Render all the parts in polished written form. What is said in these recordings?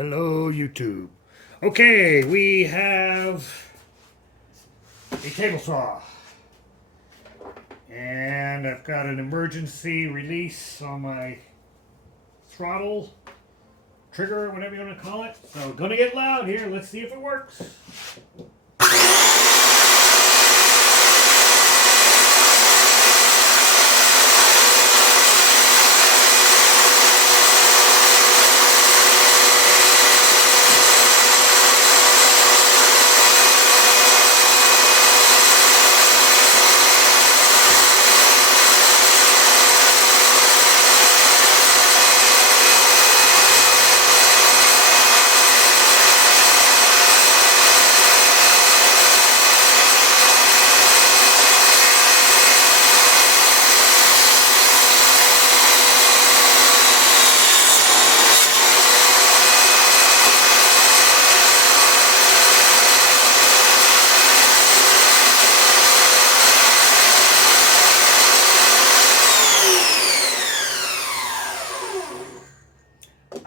Hello, YouTube. Okay, we have a table saw. And I've got an emergency release on my throttle, trigger, whatever you want to call it. So, gonna get loud here. Let's see if it works.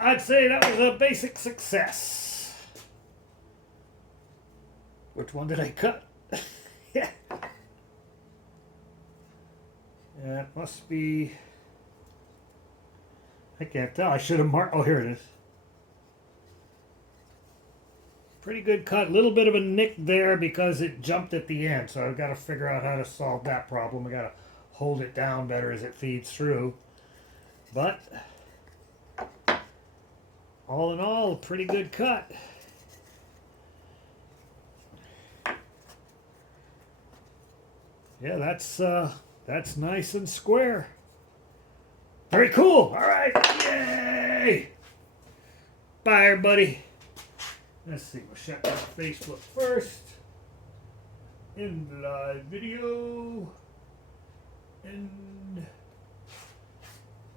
I'd say that was a basic success. Which one did I cut? Yeah. Yeah, it must be... I can't tell. I should have marked... Oh, here it is. Pretty good cut. A little bit of a nick there because it jumped at the end. So I've got to figure out how to solve that problem. I've got to hold it down better as it feeds through. But... all in all, a pretty good cut. Yeah, that's nice and square. Very cool. All right, yay! Bye, everybody. Let's see. We'll shut down Facebook first. End live video.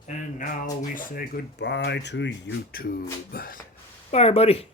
And now we say goodbye to YouTube. Bye, everybody.